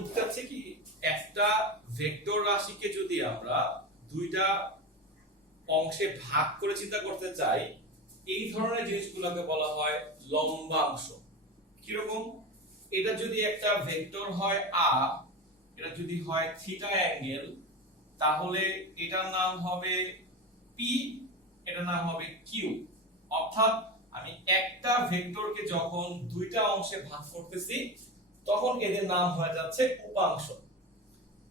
বলতে চাচ্ছি কি, একটা ভেক্টর রাশিকে যদি আমরা দুইটা অংশে ভাগ করে চিন্তা করতে চাই, এই ধরনের জিনিসগুলোকে বলা হয় লম্বাংশ। কিরকম? এটা যদি একটা ভেক্টর হয় আর এটা যদি হয় থিটা অ্যাঙ্গেল, তাহলে এটার নাম হবে পি, এটার নাম হবে কিউ। অর্থাৎ আমি একটা ভেক্টরকে যখন দুইটা অংশে ভাগ করতেছি তখন এদের নাম হয়ে যাচ্ছে উপাংশ।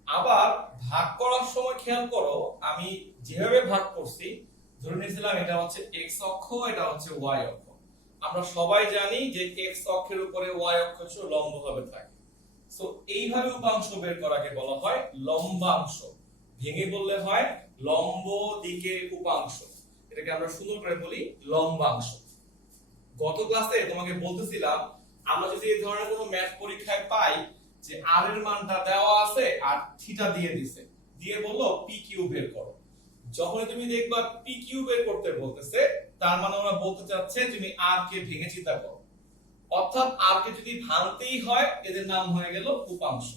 আবার ভাগ করার সময় খেয়াল করো, আমি যেভাবে ভাগ করছি, ধরে নিয়েছিলাম এটা হচ্ছে এক্স অক্ষ, এটা হচ্ছে ওয়াই অক্ষ। আমরা সবাই জানি যে এক্স অক্ষের উপরে ওয়াই অক্ষ লম্বভাবে থাকে। সো এইভাবে উপাংশ বের করাকে বলা হয় লম্বাংশ। ভেঙে বললে হয় লম্ব দিকে উপাংশ। এটাকে আমরা সুন্দর করে বলি লম্বাংশ। গত ক্লাসে তোমাকে বলতেছিলাম, আমরা যদি এই ধরনের কোনো ম্যাথ পরীক্ষায় পাই যে আর এর মানটা দেওয়া আছে আর থিটা দিয়ে দিছে, দিয়ে বললো পি কিউ বের করো, যখন তুমি দেখবা পি কিউ বের করতে বলতেছে, তার মানে ওরা বলতে চাচ্ছে তুমি আর কে ভেঙে চিন্তা করো। অর্থাৎ আর কে যদি ভাঙতেই হয়, এদের নাম হয়ে গেল উপাংশ।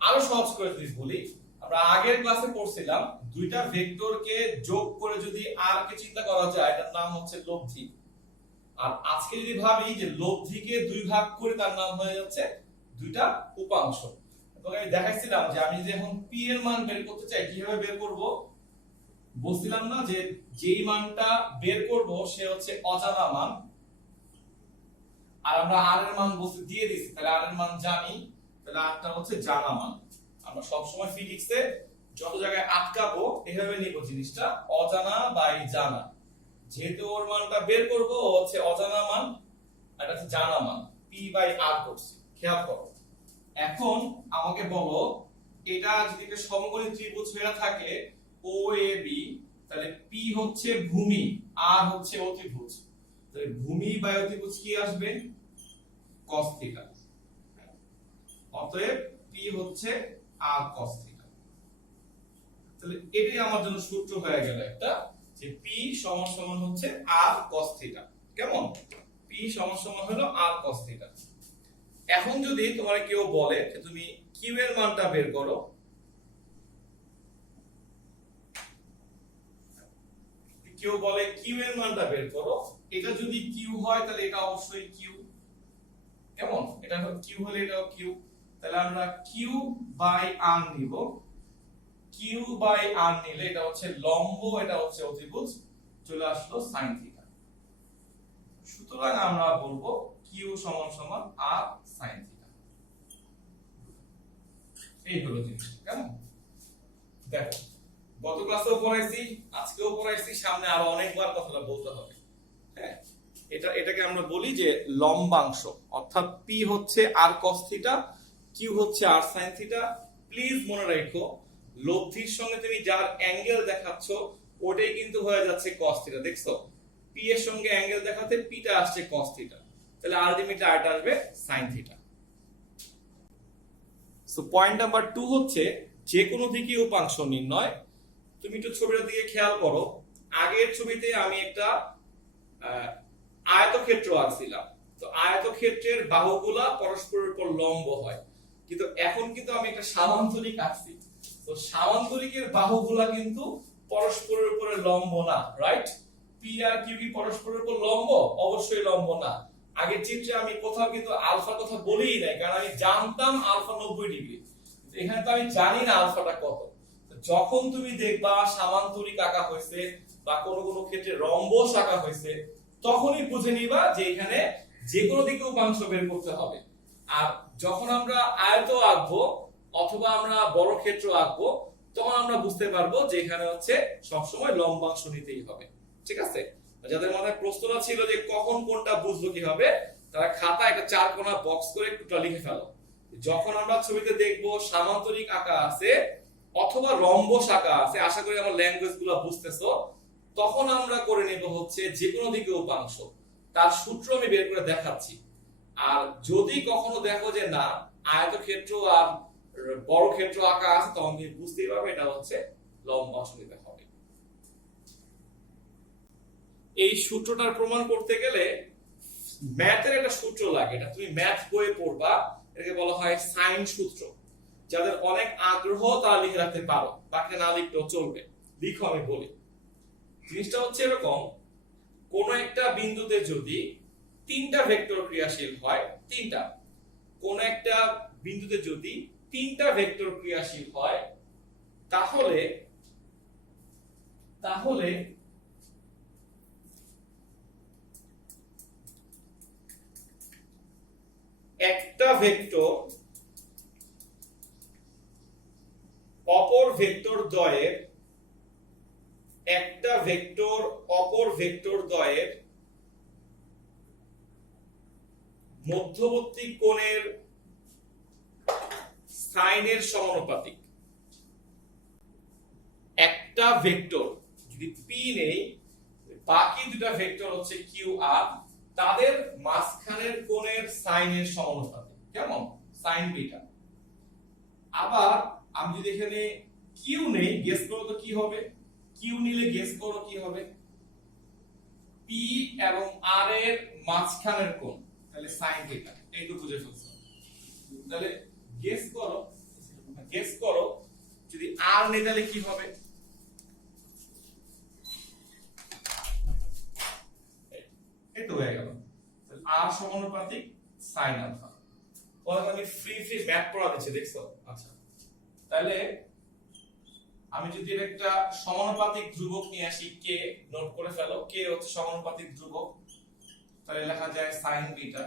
আরো সহজ করে যদি বলি, আমরা আগের ক্লাসে পড়ছিলাম দুইটা ভেক্টরকে যোগ করে যদি আর কে চিন্তা করা যায়, এটার নাম হচ্ছে লব্ধি। আর আজকে যদি ভাবি যে লব্ধিকে দুই ভাগ করে, তার নাম হয়ে যাচ্ছে দুইটা উপাংশ। এবং আমি দেখাইছিলাম যে আমি যদি এখন পি এর মান বের করতে চাই, কিভাবে বের করব? বলছিলাম না যে যেই মানটা বের করব সে হচ্ছে অজানা মান, আর আমরা আর এর মান বলতে দিয়ে দিছি, তাহলে আর এর মান জানি, তাহলে আরটা হচ্ছে জানা মান। আমরা সব সময় ফিজিক্সে যত জায়গায় আটকাবো এভাবে নিব জিনিসটা, অজানা বাই জানা। যেহেতু ওর মানটা বের করব, ও হচ্ছে অজানা মান, এটা হচ্ছে জানা মান, পি বাই আর করছি। খেয়াল করো, এখন আমাকে বলো এটা যদি একটা সমকোণী ত্রিভুজ হয়ে থাকে ও এ বি, তাহলে পি হচ্ছে ভূমি, আর হচ্ছে অতিভুজ। তাহলে ভূমি বাই অতিভুজ কি আসবে? cos theta. অতএব পি হচ্ছে আর cos থিটা। তাহলে এটাই আমার জন্য সূত্র হয়ে গেল একটা, যে পি সমান সমান হচ্ছে আর cos থিটা। কেমন? পি সমান সমান হলো আর cos থিটা। এখন যদি তোমার কেউ বলে যে তুমি কিউ এর মানটা বের করো, কেউ বলে কিউ এর মানটা বের করো, এটা যদি কিউ হয় তাহলে এটা অবশ্যই কিউ। কেমন? এটা কিউ হলে এটাও কিউ। তাহলে আমরা কিউ বাই আর নিব, কিউ বাই আর নিলে এটা হচ্ছে লম্ব, এটা হচ্ছে অতিভুজ, চলে আসলো sin থিটা। সুতরাং আমরা বলবো কিউ সমান সমান আর sin থিটা। এই হলো জিনিসটা। কেমন? দেখো, গত ক্লাসেও পড়াইছি, আজকেও পড়াইছি, সামনে আরো অনেকবার কথাটা বলতে হবে। হ্যাঁ, এটাকে আমরা বলি যে লম্বাংশ। অর্থাৎ পি হচ্ছে আর cos থিটা, কিউ হচ্ছে আর sin থিটা। প্লিজ মনে রাখো, লব্ধির সঙ্গে তুমি যার অ্যাঙ্গেল দেখাচ্ছ ওটাই কিন্তু হয়ে যাচ্ছে cos থিটা। দেখছো, পি এর সঙ্গে অ্যাঙ্গেল দেখাতে পিটা আসছে cos থিটা, তাহলে আলটিমেটলি আরটা আসবে sin theta. So point number 2 হচ্ছে যে কোনো দিকে উপাংশ নির্ণয়। তুমি একটু ছবিটার দিকে খেয়াল করো, আগের ছবিতে আমি একটা আয়তক্ষেত্র আঁকছিলাম। তো আয়তক্ষেত্রের বাহুগুলা পরস্পরের উপর লম্ব হয়, কিন্তু এখন কিন্তু আমি একটা সামান্তরিক আঁকছি। তো সামান্তরিকের বাহুগুলা কিন্তু পরস্পরের উপরে লম্ব না, রাইট? পি আর কিউ কি পরস্পরের উপর লম্ব? অবশ্যই লম্ব না। আগের চিত্রে আমি কোথাও কিন্তু আলফার কথা বলিই নাই, কারণ আমি জানতাম আলফা 90 ডিগ্রি। এখানে তো আমি জানি না আলফাটা কত। যখন তুমি দেখবা সামান্তরিক আঁকা হয়েছে বা কোনো কোনো ক্ষেত্রে রম্বস আঁকা হয়েছে, তখনই বুঝে নিবা যে এখানে যে কোনো দিকে উপাংশ বের করতে হবে। আর যখন আমরা আয়ত আঁকবো অথবা আমরা বড় ক্ষেত্র আঁকবো, তখন আমরা বুঝতে পারবো যে এখানে হচ্ছে সবসময় লম্বাংশ নিতেই হবে। ঠিক আছে? যাদের মাথায় প্রশ্নটা ছিল যে কখন কোনটা বুঝবো কিভাবে, তারা খাতায় একটা 4 কোণা বক্স করে একটু লিখে ফেলো। যখন আমরা ছবিতে দেখবো সামান্তরিক আঁকা আছে অথবা রম্বস আঁকা আছে, আশা করি আমার ল্যাঙ্গুয়েজ গুলো বুঝতেছো, তখন আমরা করে নেব হচ্ছে যে কোনো দিকে উপাংশ। তার সূত্র আমি বের করে দেখাচ্ছি। আর যদি কখনো দেখো যে না আয়তক্ষেত্র আর বড় ক্ষেত্র আঁকা আছে, তখন তুমি বুঝতেই পারবে এটা হচ্ছে লম্বাংশ নিতে হবে। এই সূত্রটার প্রমাণ করতে গেলে ম্যাথের একটা সূত্র লাগে, এটা তুমি ম্যাথ বইয়ে পড়বা, এটাকে বলা হয় সাইন সূত্র। যাদের অনেক আগ্রহ তারা লিখে রাখতে পারো, বাকি না লিখলেও চলবে। লিখো, আমি বলি। জিনিসটা হচ্ছে এরকম, কোন একটা বিন্দুতে যদি তিনটা ভেক্টর ক্রিয়াশীল হয়, তিনটা, কোন একটা বিন্দুতে যদি তিনটা ভেক্টর ক্রিয়াশীল হয়, তাহলে তাহলে একটা ভেক্টর অপর ভেক্টর দ্বয়ের একটা ভেক্টর অপর ভেক্টর দ্বয়ের মধ্যবর্তী কোণের সাইনের সমানুপাতিক। একটা ভেক্টর যদি পি নেই, বাকি দুটা ভেক্টর হচ্ছে কিউ আর, তাদের মাঝখানের কোণের সাইনের সমানুপাতিক। কেমন? Sign beta. আবার আমি যদি এখানে কিউ নেই, গেস করো তো কি হবে? কিউ নিলে গেস করো কি হবে? পি এবং আর এর মাঝখানের কোণ, তাহলে সাইন থিটা। এই তো বুঝে ফেলছো। তাহলে গেস করো যদি আর নেই তাহলে কি হবে? এই তো হয়ে গেল। তাহলে আর সমানুপাতিক সাইন আলফা। পরে আমি ফ্রি ম্যাথ পড়া দিচ্ছি, দেখছো? আচ্ছা, তাহলে আমি যদি এর একটা সমানুপাতিক ধ্রুবক নিয়ে আসি, কে, নোট করে ফেলো, কে হচ্ছে সমানুপাতিক ধ্রুবক, তাহলে লেখা যায় সাইন বিটা।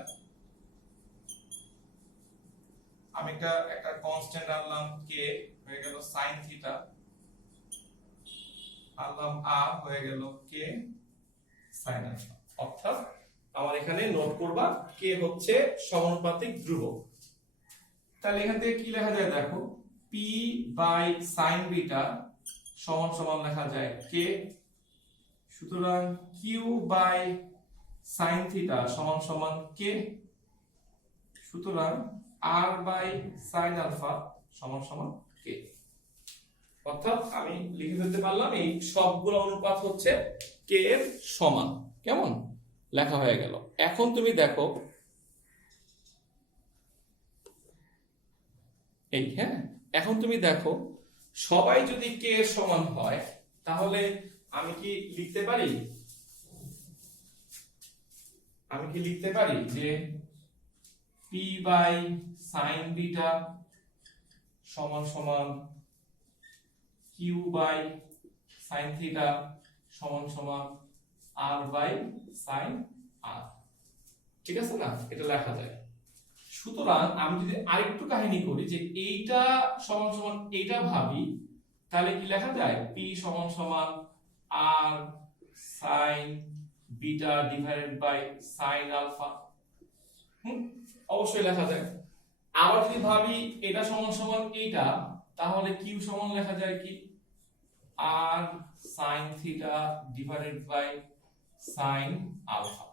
আমি একটা কনস্ট্যান্ট আনলাম কে, হয়ে গেল সাইন থিটা, আনলাম আর, হয়ে গেল কে সাইন আলফা। অর্থাৎ আমার এখানে নোট করবা কে হচ্ছে সমানুপাতিক ধ্রুবক। তাহলে এখান থেকে কি লেখা যায় দেখো, পি বাই সাইন বিটা সমান সমান লেখা যায় কে। সুতরাং কিউ বাই সাইন থিটা সমান সমান কে। সুতরাং আর বাই সাইন আলফা সমান সমান কে। অর্থাৎ আমি লিখে ফেলতে পারলাম এই সবগুলো অনুপাত হচ্ছে কে এর সমান। কেমন? লেখা হয়ে গেল। এখন তুমি দেখো এই, হ্যাঁ, এখন তুমি দেখো সবাই যদি কে এর সমান হয়, তাহলে আমি কি লিখতে পারি যে পি বাই সাইন বিটা সমান সমান কিউ বাই সাইন থিটা সমান সমান আর বাই সাইন আর। ঠিক আছে না? এটা লেখা যায়। সুতরাং আমি যদি আরেকটু কাহিনী করি, যে এইটা সমান সমান এইটা ভাবি, তাহলে কি লেখা যায়? পি সমান সমান আর sine beta divided by sine alpha. অবশ্যই লেখা যায়। আবার যদি ভাবি এটা সমান সমান এইটা, তাহলে কিউ সমান লেখা যায় কি? আর sine theta divided by sine alpha.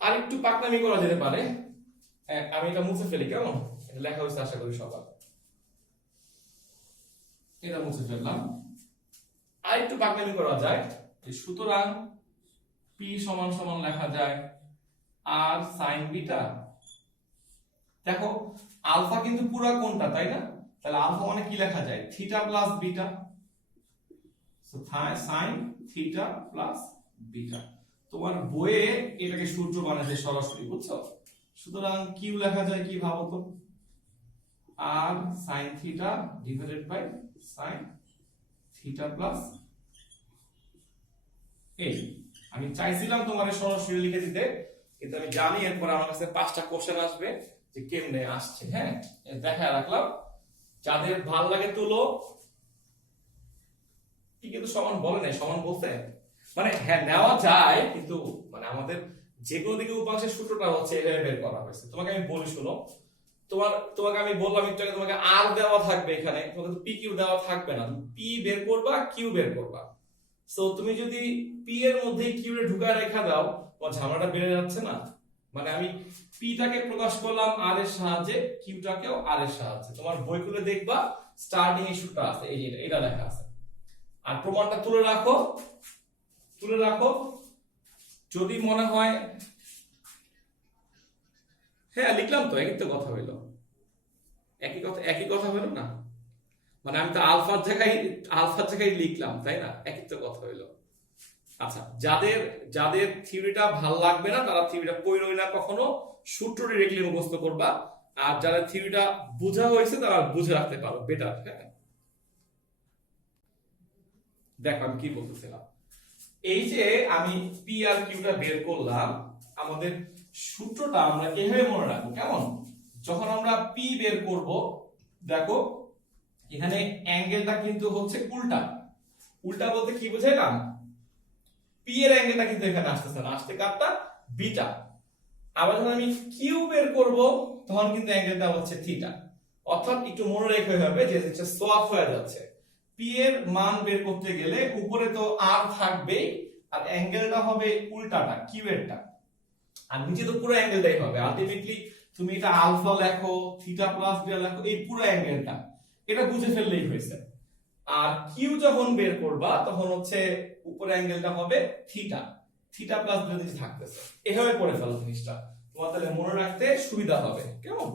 আর একটু পাকনামি করা যেতে পারে, আমি এটা মুছে ফেলি। কেমন? এটা লেখা হয়েছে আশা করি সবার। এটা মুছে ফেললাম। আর একটু পাকনামি করা যায়, সুতরাং পি সমান সমান লেখা যায় আর সাইন বিটা। দেখো আলফা কিন্তু পুরো কোণটা, তাই না? তাহলে আলফা মানে কি লেখা যায়? Theta plus beta. So sign theta plus beta. তোমার বইয়ে এটাকে সূত্র বানাতে সরাসরি, বুঝছো? সুতরাং কিউ লেখা যায় কি ভাবো তো? আর sine theta divided by sine theta plus এই। আমি চাইছিলাম তোমার সরাসরি লিখে দিতে, কিন্তু আমি জানি এরপর আমার কাছে 5টা কোশ্চেন আসবে যে কেমনে আসছে। হ্যাঁ, দেখা রাখলাম। যাদের ভাল লাগে তুলো। কি কিন্তু সমান বলে নাই, সমান বলতে মানে হ্যাঁ নেওয়া যায়, কিন্তু মানে আমাদের যে কোনো দিকে উপাংশের সূত্রটা হচ্ছে এভাবে বের করা হয়েছে। তোমাকে আমি বলি, শোনো, তোমাকে আমি বললাম একটু আগে, তোমাকে আর দেওয়া থাকবে এখানে, তোমাকে তো পি কিউ দেওয়া থাকবে না, তুমি পি বের করবা, কিউ বের করবা। সো তুমি যদি পি এর মধ্যে কিউ এর ঢুকায় রেখা দাও, তোমার ঝামেলাটা বেড়ে যাচ্ছে না? মানে আমি পি টাকে প্রকাশ করলাম আর এর সাহায্যে, কিউটাকেও আর এর সাহায্যে। তোমার বই খুলে দেখবা স্টার্টিং ইস্যুটা আছে, এই যে এটা লেখা আছে। আর প্রমাণটা তুলে রাখো। যদি মনে হয়, হ্যাঁ লিখলাম তো, একই তো কথা হইলো, একই কথা হলো না, মানে আমি তো আলফার জায়গায় লিখলাম, তাই না? একই তো কথা হইলো। আচ্ছা, যাদের যাদের থিওরিটা ভাল লাগবে না তারা থিওরিটা পড়োই না কখনো, সূত্র ডিরেক্টলি মুখস্থ করবা। আর যারা থিওরিটা বোঝা হয়েছে তারা বুঝে রাখতে পারো বেটার। হ্যাঁ, দেখো আমি কি বলতেছিলাম। এই যে আমি পি আর কিউটা বের করলাম, আমাদের সূত্রটা আমরা এভাবে মনে রাখবো কেমন? যখন আমরা পি বের করব, দেখো এখানে অ্যাঙ্গেলটা কিন্তু হচ্ছে উল্টা। উল্টা বলতে কি বুঝাইলাম? পি এর অ্যাঙ্গেলটা কিন্তু এখানে আসতেছে না, আসতে কারটা বিটা। আবার যখন আমি কিউ বের করব তখন কিন্তু অ্যাঙ্গেলটা হচ্ছে থিটা। অর্থাৎ একটু মনে রেখে হবে যে হচ্ছে সোয়াপ হয়ে যাচ্ছে। পি এর মান বের করতে গেলে উপরে তো আর থাকবেই, আর অ্যাঙ্গেলটা হবে উল্টাটা, কিউ এরটা, আর নিচে তো পুরো অ্যাঙ্গেলটাই হবে। আলটিমেটলি তুমি এটা আলফা লেখো, থিটা প্লাস বিটা লেখো, এই পুরো অ্যাঙ্গেলটা এটা বুঝে ফেললেই হয়েছে। আর কিউ যখন বের করবা তখন হচ্ছে উপরে অ্যাঙ্গেলটা হবে থিটা, থিটা প্লাস বিটা নিচে থাকতেছে। এভাবে পড়ে ফেলো জিনিসটা, তোমার তাহলে মনে রাখতে সুবিধা হবে। কেমন?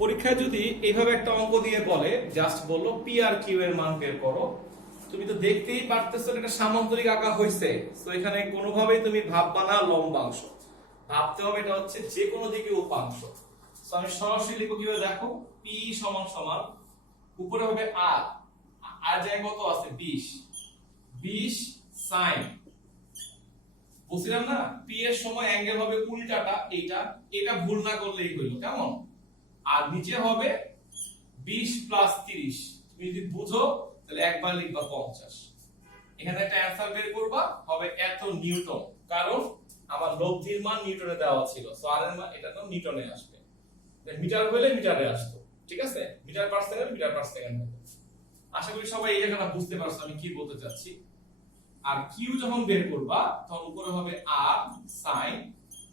পরীক্ষায় যদি এইভাবে একটা অঙ্ক দিয়ে বলে, জাস্ট বললো পি আর কিউ এর মান বের করো, তুমি তো দেখতেই পারতেছো এটা সামান্তরিক আঁকা হয়েছে। তো এখানে কোনোভাবেই তুমি ভাববা না লম্বাংশ, ভাবতে হবে এটা হচ্ছে যে কোনো দিকে উপাংশ। তো আমি সরাসরি লিখবো কিভাবে, দেখো পি সমান সমান উপরে হবে আর, আর জায়গায় কত আছে 20, 20 সাইন, বুঝছিলাম না? পি এর সময় অ্যাঙ্গেল হবে উল্টাটা, এইটা এটা ভুল না করলেই হইলো। কেমন? আর নিচে হবে 20 প্লাস 30, তুমি যদি বুঝো তাহলে একবার লিখবা 50। এখানে একটা অ্যানসার বের করবা, হবে এত নিউটন, কারণ আমার লব্ধির মান নিউটনে দেওয়া ছিল। সো আর এর মান এটা তো নিউটনে আসবে, মিটার হলে মিটারে আসতো। ঠিক আছে, metre per second metre per second. আশা করি সবাই এই জায়গাটা বুঝতে পারছো আমি কি বলতে চাচ্ছি। আর কিউ যখন বের করবা তখন উপরে হবে আর সাইন,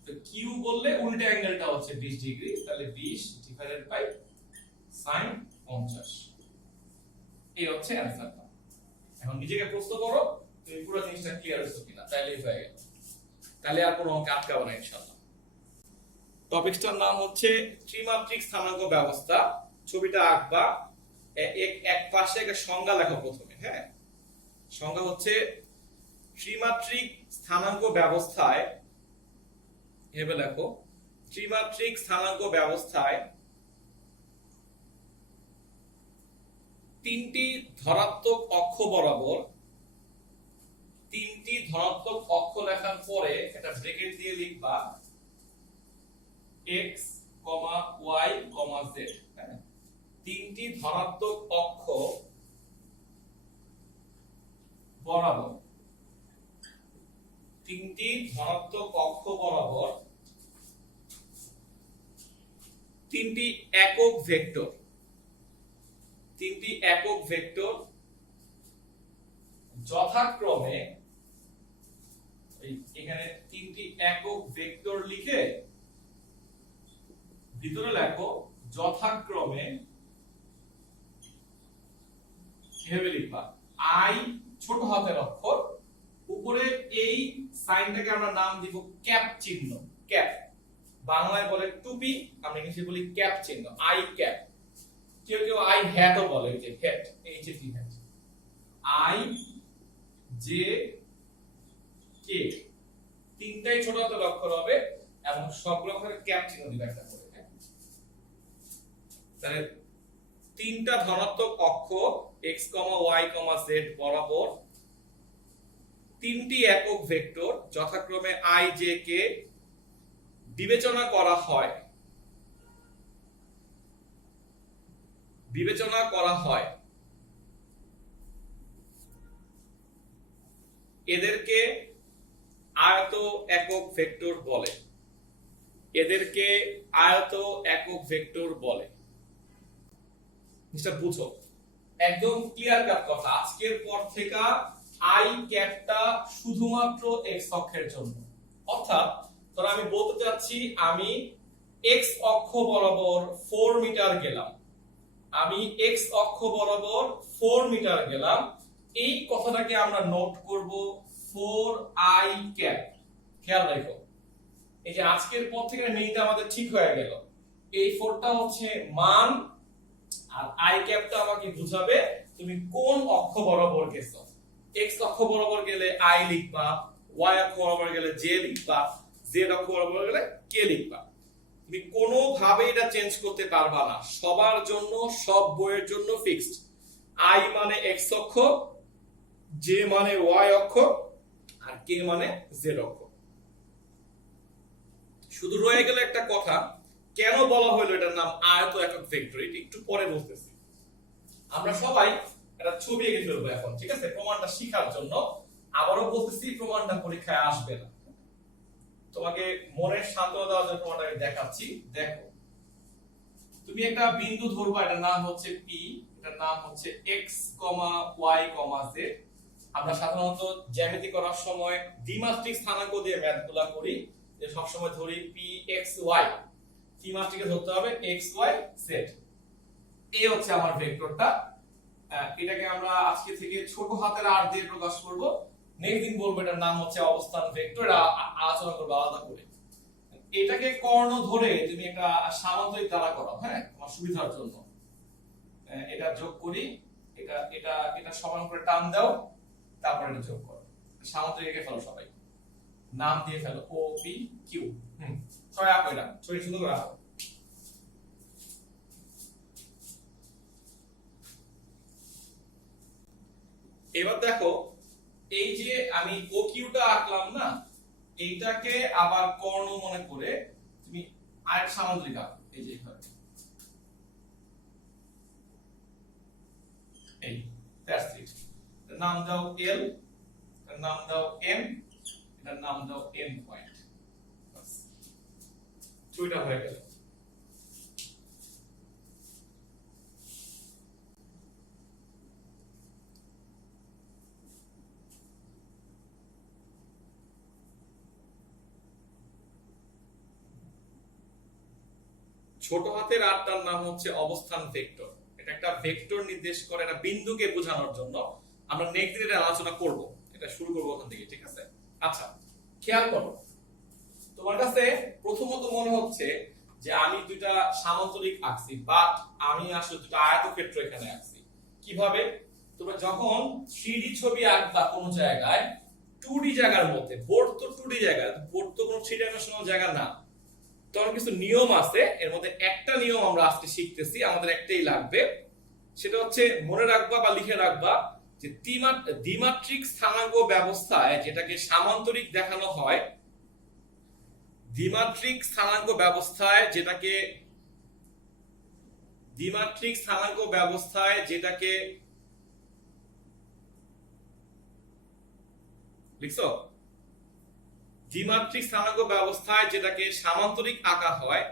তো কিউ বললে উল্টা অ্যাঙ্গেলটা হচ্ছে 20 ডিগ্রি, তাহলে 20 ডিভাইডেড বাই সাইন 50। এই হচ্ছে অ্যানসারটা। এখন নিজেকে প্রশ্ন করো তুমি পুরো জিনিসটা ক্লিয়ার হচ্ছে কিনা, তাইলেই হয়ে গেল। তাহলে আর কোনো অঙ্ক আটকাবে না ইনশাআল্লাহ। টপিকটার নাম হচ্ছে ত্রিমাত্রিক স্থানাঙ্ক ব্যবস্থা। ছবিটা আঁকবা, এক পাশে একটা সংজ্ঞা লেখো প্রথমে। হ্যাঁ, সংজ্ঞা হচ্ছে ত্রিমাত্রিক স্থানাঙ্ক ব্যবস্থায়, এভাবে লেখো, ত্রিমাত্রিক স্থানাঙ্ক ব্যবস্থায় তিনটি ধনাত্মক অক্ষ বরাবর, তিনটি ধনাত্মক অক্ষ লেখার পরে একটা ব্র্যাকেট দিয়ে লিখবা x, y, z। হ্যাঁ, তিনটি ধনাত্মক অক্ষ বরাবর, তিনটি ধনাত্মক অক্ষ বরাবর তিনটি একক ভেক্টর, তিনটি একক ভেক্টর যথাক্রমে, এখানে তিনটি একক ভেক্টর লিখে ভিতরে লেখো যথাক্রমে, এভাবে লিখবা আই ছোট হাতের অক্ষর, উপরে এই সাইনটাকে আমরা নাম দিব ক্যাপ চিহ্ন। ক্যাপ বাংলায় বলে টুপি, আমরা ইংলিশে বলি ক্যাপ চিহ্ন, আই ক্যাপ। কেউ কেউ আই হ্যাটও বলে, এই যে hat, H A T hat. I J K তিনটাই ছোট হাতের অক্ষর হবে এবং সবগুলো অক্ষরে ক্যাপ চিহ্ন দিবে একটা করে। তাহলে তিনটা ধনাত্মক অক্ষ x, y, z বরাবর তিনটি একক ভেক্টর যথাক্রমে i, j, k বিবেচনা করা হয়, বিবেচনা করা হয়। এদেরকে আয়ত একক ভেক্টর বলে, এদেরকে আয়ত একক ভেক্টর বলে। জিনিসটা বুঝো, একদম ক্লিয়ার কাট কথা। আজকের পর থেকে আই ক্যাপটা শুধুমাত্র এক্স অক্ষের জন্য। অর্থাৎ ধর আমি বলতে চাচ্ছি আমি এক্স অক্ষ বরাবর 4 মিটার গেলাম, আমি এক্স অক্ষ বরাবর 4 মিটার গেলাম, এই কথাটাকে আমরা নোট করব 4i ক্যাপ। খেয়াল রাখো এই যে আজকের পর থেকে মিনিংটা আমাদের ঠিক হয়ে গেল। এই 4টা হচ্ছে মান, আর আই ক্যাপটা আমাকে বুঝাবে তুমি কোন অক্ষ বরাবর গেছো। এক্স অক্ষ বরাবর গেলে আই লিখবা, ওয়াই অক্ষ বরাবর গেলে জে লিখবা, জেড অক্ষ বরাবর গেলে কে লিখবা। তুমি কোনোভাবে এটা চেঞ্জ করতে পারবা না, সবার জন্য সব বইয়ের জন্য ফিক্সড। আই মানে এক্স অক্ষ, জে মানে ওয়াই অক্ষ, আর কে মানে জেড অক্ষ। শুধু রয়ে গেল একটা কথা, কেন বলা হলো এটার নাম আয়ত একক ভেক্টর, এটা একটু পরে বলতেছি। আমরা সবাই একটা ছবি এঁকে ফেলবো এখন, ঠিক আছে, প্রমাণটা শেখার জন্য। আবারও বলতেছি, প্রমাণটা পরীক্ষায় আসবে না, তোমাকে মনের সান্ত্বনা দেওয়ার জন্য প্রমাণটা আমি দেখাচ্ছি। দেখো, তুমি একটা বিন্দু ধরবা, এটার নাম হচ্ছে পি, এটার নাম হচ্ছে এক্স কমা ওয়াই কমা জেড। আমরা সাধারণত জ্যামিতি করার সময় দ্বিমাত্রিক স্থানাঙ্ক দিয়ে ম্যাথগুলা করি, যে সবসময় ধরি পি এক্স ওয়াই, ত্রিমাত্রিকে ধরতে হবে এক্স ওয়াই জেড। এই হচ্ছে আমার ভেক্টরটা। এটাকে আমরা আজকে থেকে ছোট হাতের আর দিয়ে প্রকাশ করব। নেক্সট দিন বলবো এটার নাম হচ্ছে অবস্থান ভেক্টর, আলোচনা করবো আলাদা করে। এটাকে কর্ণ ধরে তুমি একটা সামান্তরিক দ্বারা করো, হ্যাঁ, তোমার সুবিধার জন্য। এটা যোগ করি, এটা এটা এটা সমান করে টান দাও, তারপর এটা যোগ করো, সামান্তরিক এঁকে ফেলো, সবাই নাম দিয়ে ফেলো, ও পি কিউ। সবাই আঁকো, এটা ছবি সুন্দর করে আঁকো। এবার দেখো, এই যে আমি ও কিউটা আঁকলাম না, এইটাকে আবার কর্ণ মনে করে তুমি আরেক সামান্তরিক আঁকো, এই যে এইভাবে। এই দ্যাটস ইট। এর নাম দাও এল, এর নাম দাও এম, এটার নাম দাও এন পয়েন্ট। বাস, ছবিটা হয়ে গেল। ছোট হাতের আরটার নাম হচ্ছে অবস্থান ভেক্টর। এটা একটা ভেক্টর নির্দেশ করে, একটা বিন্দুকে বোঝানোর জন্য। আমরা নেক্সট দিন এটা আলোচনা করব, এটা শুরু করব ওখান থেকে, ঠিক আছে? আচ্ছা, খেয়াল করো, তোমার কাছে প্রথমত মনে হচ্ছে যে আমি দুইটা সামান্তরিক আঁকছি, বাট আমি আসলে দুটো আয়তক্ষেত্র এখানে আঁকছি। কিভাবে? তোমরা যখন 3D ছবি আঁকবা কোন জায়গায়, 2D জায়গার মধ্যে, বোর্ড তো 2D জায়গা, বোর্ড তো কোনো 3 ডাইমেনশনাল জায়গা না, তখন কিছু নিয়ম আছে। এর মধ্যে একটা নিয়ম আমরা আজকে শিখতেছি, আমাদের একটাই লাগবে। সেটা হচ্ছে মনে রাখবা বা লিখে রাখবা যে দ্বিমাত্রিক স্থানাঙ্ক ব্যবস্থায় যেটাকে সামান্তরিক দেখানো হয়, দ্বিমাত্রিক স্থানাঙ্ক ব্যবস্থায় যেটাকে লিখছো, দ্বিমাত্রিক স্থানাঙ্ক ব্যবস্থায় যেটাকে সামান্তরিক আঁকা হয়,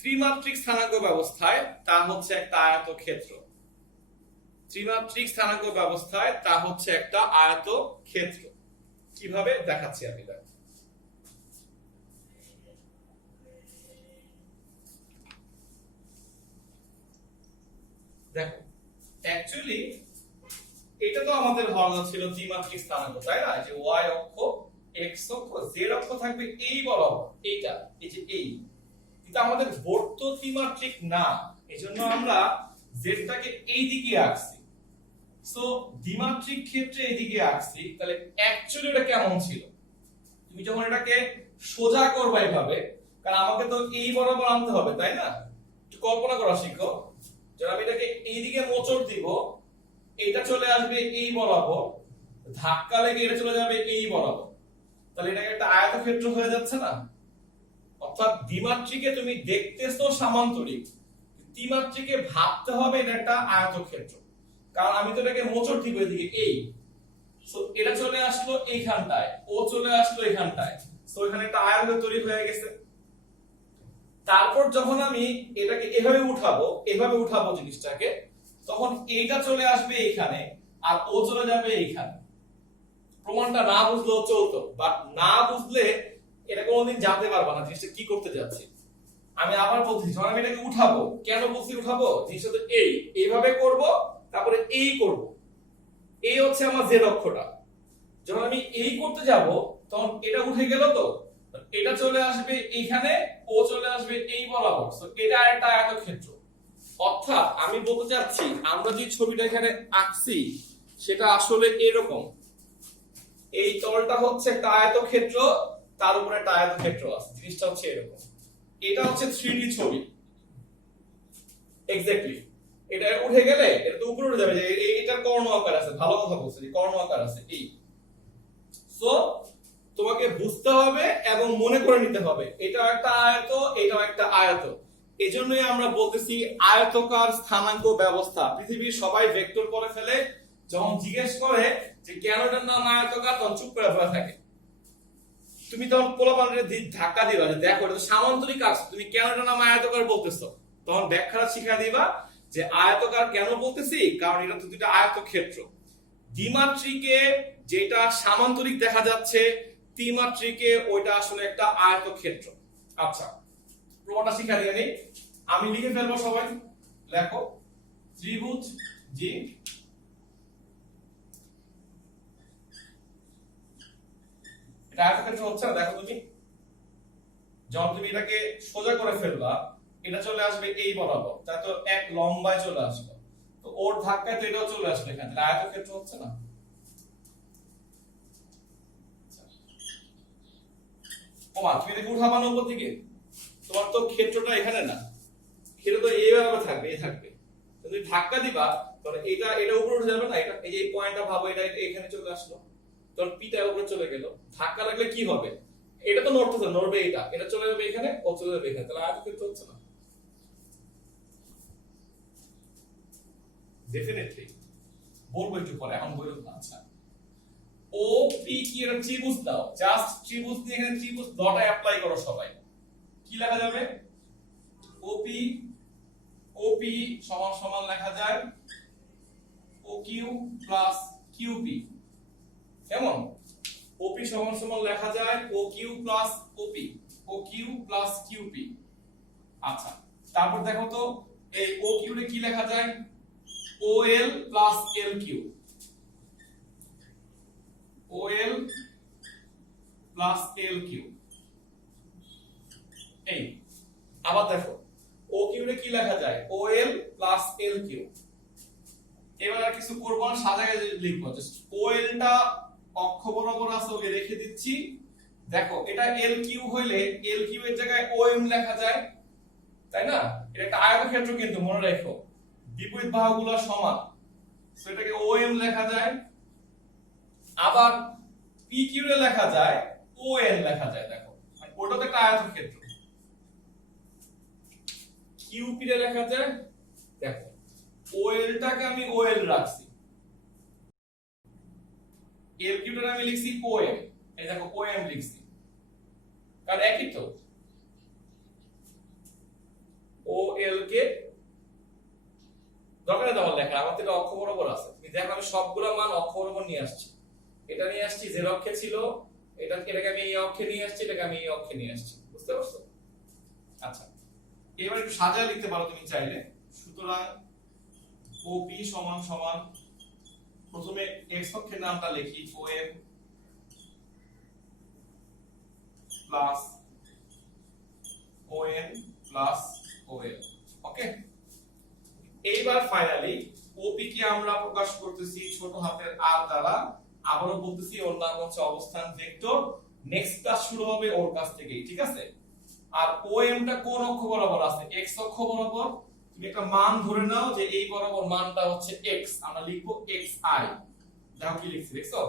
ত্রিমাত্রিক স্থানাঙ্ক ব্যবস্থায় তা হচ্ছে একটা আয়তক্ষেত্র। ত্রিমাত্রিক স্থানাঙ্ক ব্যবস্থায় তা হচ্ছে একটা আয়তক্ষেত্র। কিভাবে দেখাচ্ছি আমি, দেখো, অ্যাকচুয়ালি এটা তো আমাদের ধারণা ছিল দ্বিমাত্রিক স্থানাঙ্ক, তাই না? যে ওয়াই অক্ষ, এক্স অক্ষ, জেড অক্ষ থাকবে এই বরাবর, এইটা, এই যে এই। কিন্তু আমাদের বোর্ড তো ত্রিমাত্রিক না, এজন্য আমরা জেডটাকে এই দিকে আঁকছি। সো দ্বিমাত্রিক ক্ষেত্রে এইদিকে আঁকছি, তাহলে অ্যাকচুয়ালি এটা কেমন ছিল? তুমি যখন এটাকে সোজা করবে এইভাবে, কারণ আমাকে তো এই বরাবর আনতে হবে, তাই না? একটু কল্পনা করা শিখো। যখন আমি এটাকে এইদিকে মোচড় দিব, এটা চলে আসবে এই বরাবর, ধাক্কা লেগে এটা চলে যাবে এই বরাবর, তাহলে এটাকে একটা আয়তক্ষেত্র হয়ে যাচ্ছে না? অর্থাৎ দ্বিমাত্রিকে তুমি দেখতেছো সামান্তরিক, ত্রিমাত্রিকে ভাবতে হবে এটা একটা আয়তক্ষেত্র, কারণ আমি তো এটাকে মোচড় দিব এদিকে এই। সো এটা চলে আসলো এইখানটায়, ও চলে আসলো এইখানটায়, সো এখানে একটা আয়তক্ষেত্র তৈরি হয়ে গেছে। তারপর যখন আমি এটাকে এভাবে উঠাবো জিনিসটাকে, তখন এইটা চলে আসবে এইখানে, আর ও চলে যাবে এইখানে। প্রমাণটা না বুঝলেও চলতো, বাট না বুঝলে এটা কোনোদিন জানতে পারবা না জিনিসটা কি করতে যাচ্ছি। আমি আবার বলছি, যখন আমি এটাকে উঠাবো, কেন বলছি উঠাবো, জিনিসটা তো এইভাবে করব, তারপরে এই করব, এই হচ্ছে আমার জেড অক্ষটা। যখন আমি এই করতে যাব, তখন এটা উঠে গেল, তো এটা চলে আসবে এখানে, ও চলে আসবে এই বরাবর। সো এটা একটা আয়তক্ষেত্র। অর্থাৎ আমি বলতে চাচ্ছি আমরা যে ছবিটা এখানে আঁকছি সেটা আসলে এরকম। এই তলটা হচ্ছে একটা আয়তক্ষেত্র, তার উপরে একটা আয়তক্ষেত্র আছে, জিনিসটা হচ্ছে এরকম। এটা হচ্ছে 3D ছবি এক্স্যাক্টলি। এটা উঠে গেলে এটা তো উপরে উঠে যাবে, যে এটার কর্ণ আকার আছে, ভালো কথা বলছি, কর্ণ আকার আছে এই। সো তোমাকে বুঝতে হবে এবং মনে করে নিতে হবে এটা একটা আয়ত, এটাও একটা আয়ত। এজন্যই আমরা বলতেছি আয়তকার স্থানাঙ্ক ব্যবস্থা। পৃথিবীর সবাই ভেক্টর করে ফেলে, যখন জিজ্ঞেস করে যে কেন এটার নাম আয়তকার, তখন চুপ করে বসে থাকে। তুমি তখন পোলাপানের ধাক্কা দিবা যে দেখো এটা তো সামান্তরিক কাজ, তুমি কেন এটার নাম আয়তকার বলতেছো? তখন ব্যাখ্যাটা শিখা দিবা যে আয়তকার কেন বলতেছি, কারণ এটা তো দুটো আয়তক্ষেত্র। দ্বিমাত্রিকে যেটা সামান্তরিক দেখা যাচ্ছে, ত্রিমাত্রিকে ওইটা আসলে একটা আয়তক্ষেত্র। আচ্ছা, প্রমাণটা শিখা দিয়ে নেই, আমি লিখে ফেলবো, সবাই লেখো। ত্রিভুজ জি এটা আয়তক্ষেত্র হচ্ছে না, দেখো তুমি যখন তুমি এটাকে সোজা করে ফেলবা, এটা চলে আসবে এই বরাবর, তাই তো এক লম্বায় চলে আসবে, তো ওর ধাক্কায় তো এটাও চলে আসবে এখানে, তাহলে আয়তক্ষেত্র হচ্ছে না? ওমা তুমি দেখে উঠাবানো উপর দিকে, তোমার তো ক্ষেত্রটা এখানে না, ক্ষেত্র তো এইভাবে থাকবে, এই থাকবে, তুমি ধাক্কা দিবা তাহলে এটা এটা উপরে উঠে যাবে না, এটা এই যে পয়েন্টটা ভাবো, এটা এখানে চলে আসলো, তখন পিটা উপরে চলে গেল, ধাক্কা লাগলে কি হবে? এটা তো নড়তেছে, নড়বে, এটা এটা চলে যাবে এখানে, ও চলে যাবে এখানে, তাহলে আয়তক্ষেত্র হচ্ছে না? ডেফিনেটলি বলবো একটু পরে, এখন বলবো না। আচ্ছা, ও পি কি এর ত্রিভুজ দাও, জাস্ট ত্রিভুজ দিয়ে এখানে ত্রিভুজ ডটা অ্যাপ্লাই করো সবাই। কি লেখা যাবে? ওপি ওপি সমান সমান লেখা যায় ও কিউ প্লাস কিউপি। কেমন? ওপি সমান সমান লেখা যায় ও কিউ প্লাস ওপি, ও কিউ প্লাস কিউপি। আচ্ছা, তারপর দেখো তো এই ও কিউ রে কি লেখা যায়? ও এল প্লাস এল কিউ, ও এল প্লাস এল কিউ। এই আবার দেখো ও কিউ রে কি লেখা যায়? ও এল প্লাস এল কিউ। এবার আর কিছু করব না, সাজায় লিখবো, জাস্ট ও এলটা অক্ষ বরাবর আছে ওকে রেখে দিচ্ছি। দেখো এটা এল কিউ হইলে এল কিউ এর জায়গায় ও এম লেখা যায়, তাই না? এটা একটা আয়তক্ষেত্র কিন্তু মনে রাখো, বিপরীত বাহুগুলো সমান, সো এটাকে ও এম লেখা যায়। আবার পি কিউ এ লেখা যায় ও এন লেখা যায়, দেখো মানে ওটা তো একটা আয়তক্ষেত্র। কিউ পি এ লেখা যায়, দেখো ও এলটাকে আমি ও এল রাখছি, এল কিউটা আমি লিখছি ও এম, এই দেখো ও এম লিখছি, কারণ একই তো। ও এল কে দরকার নেই তোমার লেখা, আমার তো এটা অক্ষ বরাবর আছে, তুমি দেখো আমি সবগুলো মান অক্ষ বরাবর নিয়ে আসছি। এটা নিয়ে আসছি জেড অক্ষে ছিল, এটাকে আমি এই অক্ষে নিয়ে আসছি, এটাকে আমি এই অক্ষে নিয়ে আসছি, বুঝতে পারছো? আচ্ছা, এবার একটু সাজায় লিখতে পারো তুমি চাইলে। সুতরাং ওপি সমান সমান, প্রথমে এক্স অক্ষের নামটা লিখি O M plus O N plus O L. Okay, এইবার ফাইনালি ওপি কে আমরা প্রকাশ করতেছি ছোট হাতের আর দ্বারা। আবারও বলতেছি ওর নাম হচ্ছে অবস্থান ভেক্টর। নেক্সট ক্লাস শুরু হবে ওর কাছ থেকেই, ঠিক আছে? আর ও এম টা কোন অক্ষ বরাবর আছে? এক্স অক্ষ বরাবর। তুমি একটা মান ধরে নাও যে এই বরাবর মানটা হচ্ছে এক্স, আমরা লিখবো এক্স আই। দেখো কি লিখছি, দেখছো?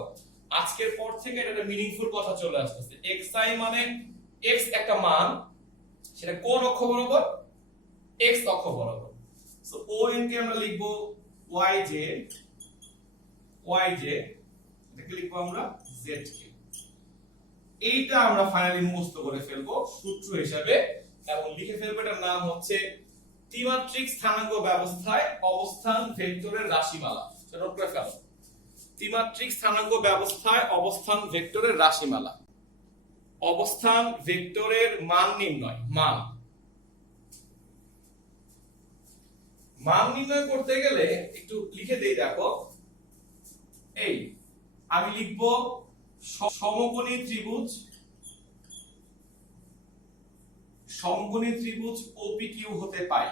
আজকের পর থেকে এটা একটা মিনিংফুল কথা চলে আসতেছে। এক্স আই মানে এক্স একটা মান, সেটা কোন অক্ষ বরাবর? এক্স অক্ষ বরাবর। সো ও এন কে আমরা লিখবো ওয়াই জেড, ওয়াই জেড, এটাকে লিখবো আমরা জেড কে। এইটা আমরা ফাইনালি মুখস্থ করে ফেলবো সূত্র হিসাবে, এবং লিখে ফেলবো এটার নাম হচ্ছে ত্রিমাত্রিক স্থানাঙ্ক ব্যবস্থায় অবস্থান ভেক্টরের রাশিমালা। নোট করে ফেলো, ত্রিমাত্রিক স্থানাঙ্ক ব্যবস্থায় অবস্থান ভেক্টরের রাশিমালা। অবস্থান ভেক্টরের মান নির্ণয়, মান নির্ণয় করতে গেলে একটু লিখে দেই, দেখো এই আমি লিখবো সমকোণী ত্রিভুজ সমকোণী ত্রিভুজ OPQ হতে পাই।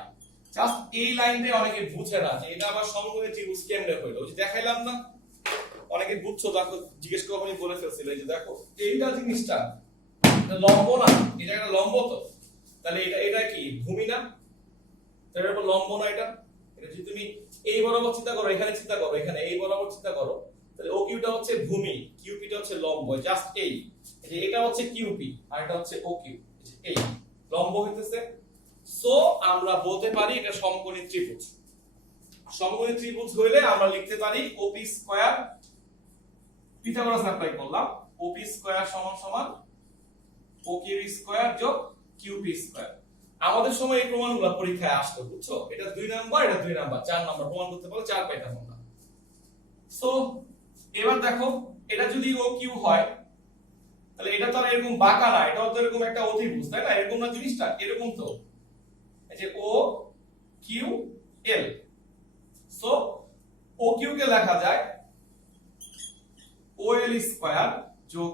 জাস্ট এই লাইনটাই অনেকে বুঝে না যে এটা আবার সমকোণী ত্রিভুজ কেমনে হইলো, ওই যে দেখাইলাম না, অনেকে বুঝছো, দেখো জিজ্ঞেস করে আমি বলে ফেলছিল, এই যে দেখো এইটা জিনিসটা এটা লম্ব না, এটা একটা লম্ব, তো তাহলে এটা এটা কি ভূমি না, তাহলে এটা লম্ব না, এটা এটা যদি তুমি এই বরাবর চিন্তা করো, এখানে চিন্তা করো, এখানে এই বরাবর চিন্তা করো, তাহলে OQ টা হচ্ছে ভূমি, QP টা হচ্ছে লম্ব, জাস্ট এই যে এটা হচ্ছে QP আর এটা হচ্ছে OQ, এই লম্ব হইতেছে। সো আমরা বলতে পারি এটা সমকোণী ত্রিভুজ। সমকোণী ত্রিভুজ হইলে আমরা লিখতে পারি OP স্কয়ার, পিথাগোরাস অ্যাপ্লাই করলাম, OP স্কয়ার সমান সমান OQ স্কয়ার যোগ QP স্কয়ার। আমাদের সময় এই প্রমাণগুলো পরীক্ষায় আসতো, বুঝছো, এটা 2 নাম্বার, এটা 2 নাম্বার, 4 নাম্বার প্রমাণ করতে পারলে 4 পাইতাম আমরা। সো এবার দেখো এটা যদি OQ হয় তাহলে এটা তো আর এরকম বাঁকা না, এটাও তো এরকম একটা অতিভুজ, তাই না, এরকম না জিনিসটা, এরকম তো, এই যে OQL। সো OQ কে লেখা যায় OL স্কয়ার যোগ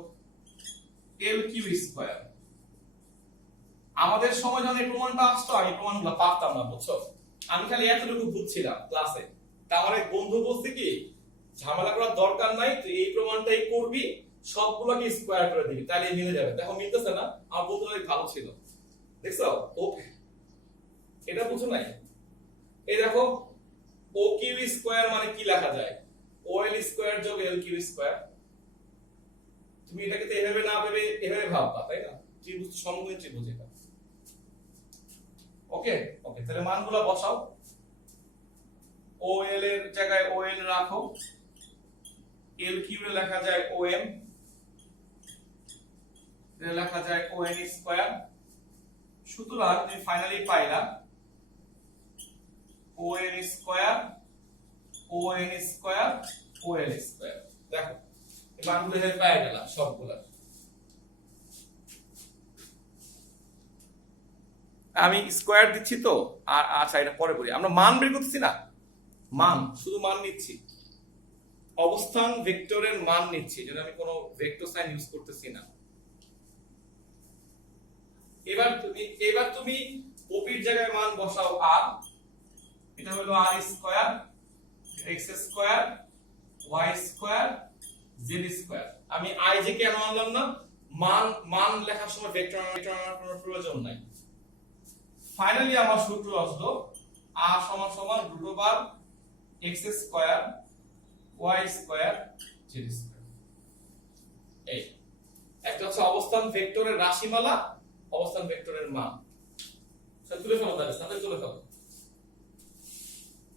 LQ স্কয়ার। আমাদের সময় যখন এই প্রমাণটা আসতো আমি প্রমাণগুলো পারতাম না, বুঝছো, আমি খালি এতটুকু বুঝছিলাম ক্লাসে। তা আমার এক বন্ধু বলছে কি ঝামেলা করার দরকার নাই, তুই এই প্রমাণটাই করবি, সবগুলোকে স্কয়ার করে দিবি, তাহলে মিলে যাবে। দেখো মিলতেছে না, আমার বন্ধুটা অনেক ভালো ছিল, দেখছো, ওকে এটা বুঝো নাই। এই দেখো OQ স্কয়ার মানে কি লেখা যায়, OL স্কয়ার যোগ LQ স্কয়ার। তুমি এটাকে তো এভাবে না ভেবে এভাবে ভাববা, তাই না, ত্রিভুজ সমকোণী ত্রিভুজ এটা। ওকে ওকে, তাহলে মানগুলো বসাও। OL এর জায়গায় OL রাখো, LQ এ লেখা যায় OM, এর লেখা যায় ON স্কয়ার। সুতরাং তুমি ফাইনালি পাইলা ON square, ON square, OL square. দেখো এই মানগুলো এখানে পেয়ে গেলাম সবগুলা। আমি স্কয়ার দিচ্ছি তো, আর আচ্ছা এটা পরে করি, আমরা মান বের করতেছি না, মান শুধু মান নিচ্ছি, অবস্থান ভেক্টরের মান নিচ্ছি, যেন আমি কোনো ভেক্টর সাইন ইউজ করতেছি না। এবার তুমি ওপির জায়গায় মান বসাও r, এটা হলো r square, x square, y square, z square. আমি i j কেন আনলাম না, মান লেখার সময় ভেক্টর আনার কোনো প্রয়োজন নাই। ফাইনালি আমার সূত্র আসলো r সমান সমান √x square, y square, z square. এই একটা হচ্ছে অবস্থান ভেক্টরের রাশিমালা, অবস্থান ভেক্টরের মান। তুলে ফেলো, তাহলে তুলে ফেলো।